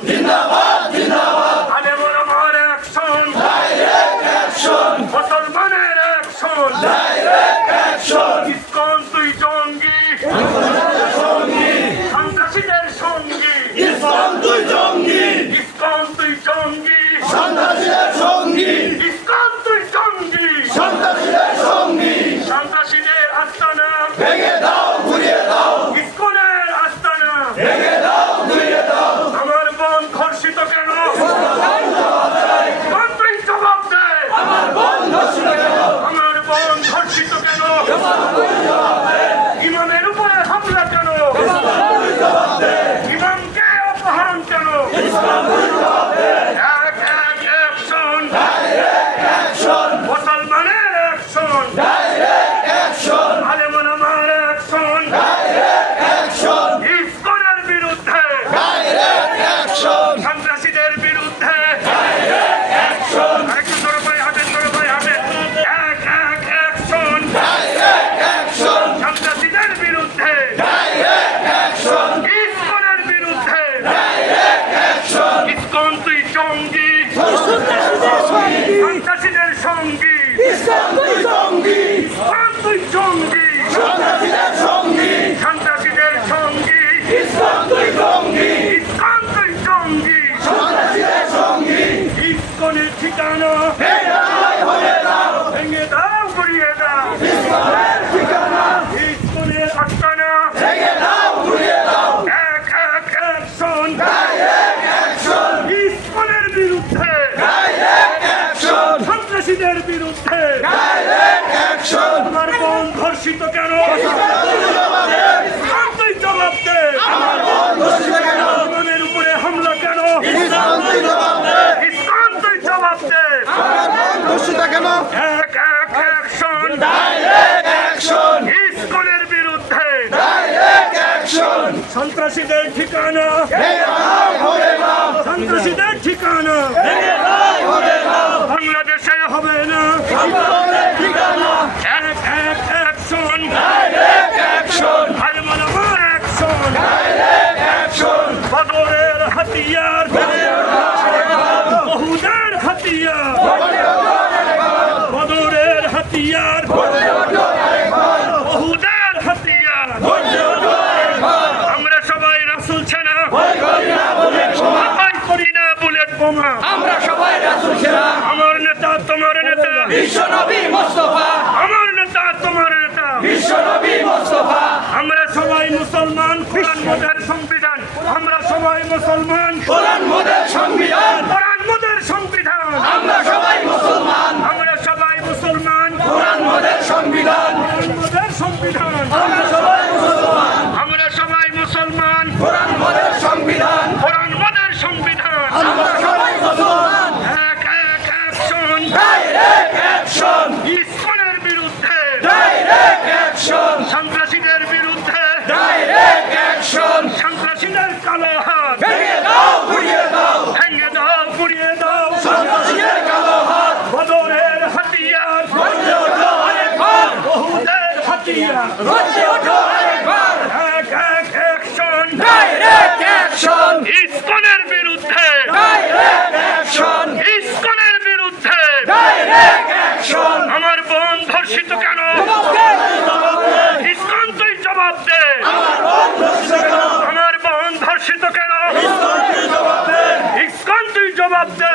জিন্দাবাদ জিন্দাবাদ আলেমর আমার অ্যাকশন ডাইরেক্ট অ্যাকশন মুসলমানের অ্যাকশন ডাইরেক্ট অ্যাকশন ইসকন তুই জঙ্গি সঙ্গী সন্ত্রাসীদের সঙ্গী ইসলাম তুই জঙ্গি ইসকন তুই জঙ্গি সন্ত্রাসীদের সঙ্গী ইসকন তুই জঙ্গি সন্ত্রাসীদের সঙ্গী সন্ত্রাসীদের আস্তানা ভেঙে দাও ঘুরিয়ে দাও ইসকনের আস্তানা ভেঙে দাও ঘুরিয়ে দাও আমার বোন ধর্ষিত কেন বোন তুই জবাব দে আমার বন্ধ ছিল কেন আমার বোন ধর্ষিত কেন ইমামের উপরে হামলা কেন ইমামকে অপহরণ কেন এক এক অ্যাকশন অ্যাকশন মুসলমানের অ্যাকশন ডাইরেক্ট অ্যাকশন আলেমন আমার অ্যাকশন অ্যাকশন ইসকনের বিরুদ্ধে ডাইরেক্ট অ্যাকশন সন্ত্রাসীদের বিরুদ্ধে অ্যাকশন আরেকটু জোরে ভাই হাতে জোরে ভাই হাতে এক এক অ্যাকশন ডাইরেক্ট অ্যাকশন সন্ত্রাসীদের বিরুদ্ধে ডাইরেক্ট অ্যাকশন ইসকনের বিরুদ্ধে অ্যাকশন ইসকন তুই জঙ্গি সন্ত্রাসীদের সঙ্গী ইসলাম তুই জঙ্গি ইসকন তুই জঙ্গি সন্ত্রাসীদের সঙ্গী সন্ত্রাসীদের সঙ্গী ইসলাম তুই জঙ্গি ইসকন তুই জঙ্গি সন্ত্রাসীদের সঙ্গী ইসকনের ঠিকানা হয়ে দাও ভেঙে দাও ঘুরিয়ে দাও ইসলামের ঠিকানা ইসকনের আস্তানা ভেঙে দাও ঘুরিয়ে দাও এক এক অ্যাকশন ডাইরেক্ট অ্যাকশন ইসকনের বিরুদ্ধে ডাইরেক্ট অ্যাকশন সন্ত্রাসীদের বিরুদ্ধে ডাইরেক্ট অ্যাকশন আমার বোন ধর্ষিত কেন ইসকন তুই জবাব দে আমার বন্ধ ছিল কেন ইমামের উপরে হামলা কেন ইসলাম তুই জবাব দে ইসকন তুই জবাব দে আমার বন্ধ ছিল কেন এক এক অ্যাকশন ডাইরেক্ট অ্যাকশন ইসকনের বিরুদ্ধে ডাইরেক্ট অ্যাকশন সন্ত্রাসীদের ঠিকানা ভেঙে দাও হয়ে দাও সন্ত্রাসীদের ঠিকানা ভেঙে দাও হয়ে দাও বাংলাদেশে হবে না ইসলামের ঠিকানা এক এক অ্যাকশন ডাইরেক্ট অ্যাকশন আলমান আমার অ্যাকশন ডাইরেক্ট অ্যাকশন বদরের হাতিয়ার বহুদের হাতিয়ার বদরের হাতিয়ার বহুদের হাতিয়ার আমরা সবাই রাসূল ছানা করি না বুলেট বোমা আমরা সবাই রাসূল সেনা আমার নেতা তোমার নেতা বিশ্বনবী মুস্তাফা আমার নেতা তোমার নেতা বিশ্বনবী মুস্তাফা আমরা সবাই মুসলমান কোরআন মোদের সংবিধান আমরা সবাই মুসলমান কোরআন মোদের সংবিধান কোরআন মোদের সংবিধান আমরা সবাই মুসলমান আমরা সবাই মুসলমান কোরআন মোদের সংবিধান কোরআন মোদের সংবিধান আমরা সবাই মুসলমান আমরা সবাই মুসলমান কোরআন মোদের সংবিধান কোরআন মোদের সংবিধান আমরা সবাই মুসলমান এক এক অ্যাকশন ডাইরেক্ট অ্যাকশন ইসকনের বিরুদ্ধে ডাইরেক্ট অ্যাকশন সন্ত্রাসীদের বিরুদ্ধে ডাইরেক্ট অ্যাকশন সন্ত্রাসীদের কালো হাত ভেঙে দাও ঘুরিয়ে দাও ভেঙে দাও পুড়িয়ে দাও সন্ত্রাসীদের কালো হাত বদরের হাতিয়ার গর্জে ওঠো আরেকবার বহুদের হাতিয়ার গর্জে ওঠো আরেকবার এক এক অ্যাকশন ডাইরেক্ট অ্যাকশন ইসকনের বিরুদ্ধে ডাইরেক্ট অ্যাকশন ইসকনের বিরুদ্ধে ডাইরেক্ট অ্যাকশন আমার বোন ধর্ষিত কেন ইসকন তুই জবাব দে আমার বন্ধ ছিল কেন আমার বোন ধর্ষিত কেন ইসলাম তুই জবাব দে ইসকন তুই জবাব দে